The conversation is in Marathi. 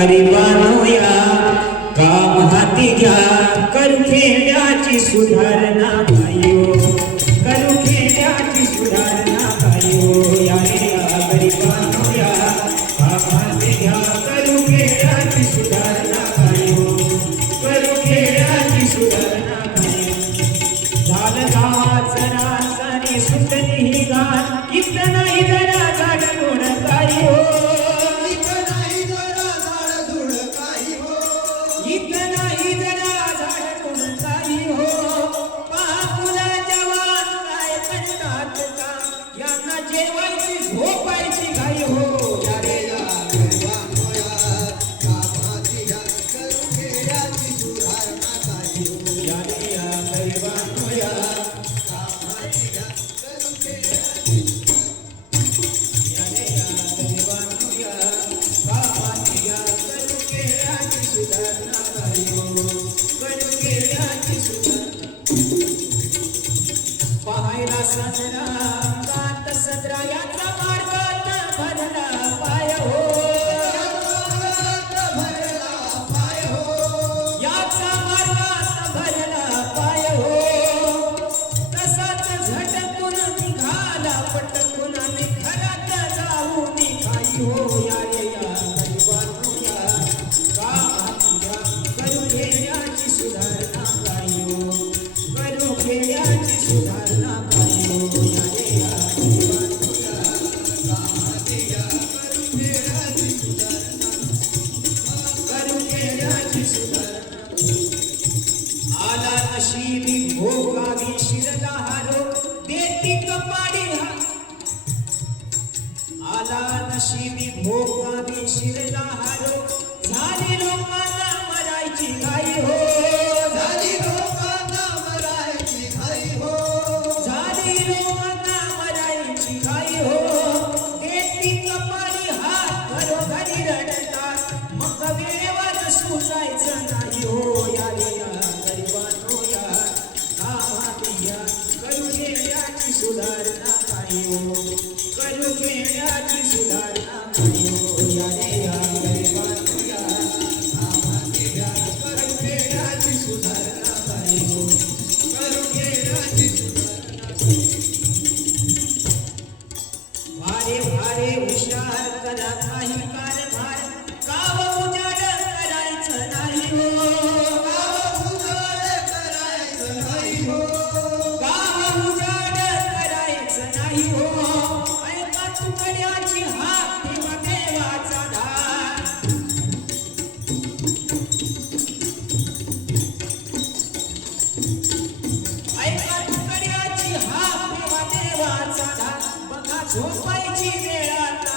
गरिबांनो या काम हाती घ्या करू खेड्याची सुधारणा भाईओ करू खेड्याची सुधारणा भाईओ या रे या गरिबांनो या काम हाती घ्या करू खेड्याची सुधारणा भाईओ करू खेड्याची सुधारणा भाईओ झालं गावाचं रास आणि सुटली ही गाठ इथं नाही जरा झाड कोण काही हो पाहायला सजरा कात सदरा याचा मार्गात भरला पाय हो याचा मार्गात भरला पाय हो तसाच झटकून निघाला पटकून घरात जाऊन काही हो या रे या गरिबांनो या कामात करू खेड्याची सुधारणा काही हो करू खेड्याची सुधारणा आला नशिबी भोगावी शिरला हारो देती कपाडी आला नशिबी भोगावी शिरला हारो झाली लोकांना मरायची घाई हो झाली लोकांना मरायची घाई हो झाली लोकांना मरायची घाई हो देती कपाडी हात घरोघरी रडतात मग वेळेवर सुचायचं नाही हो या रे या गरिबांनो या कामात या करू खेड्याची सुधारणा काही हो करू खेड्याची सुधारणा काही हो या रे या गरिबांनो या कामात या करू खेड्याची सुधारणा काही हो करू खेड्याची सुधारणा भारे भारे हुशार करा काही कारभार गाव उजाड करायचं नाही हो गाव उजाड करायचं नाही हो गाव उजाड करायचं नाही हो ऐका तुकड्याची हात ठेवा देवाचा धार ऐका तुकड्याची हात ठेवा देवाचा धार बघा झोपायची वेळ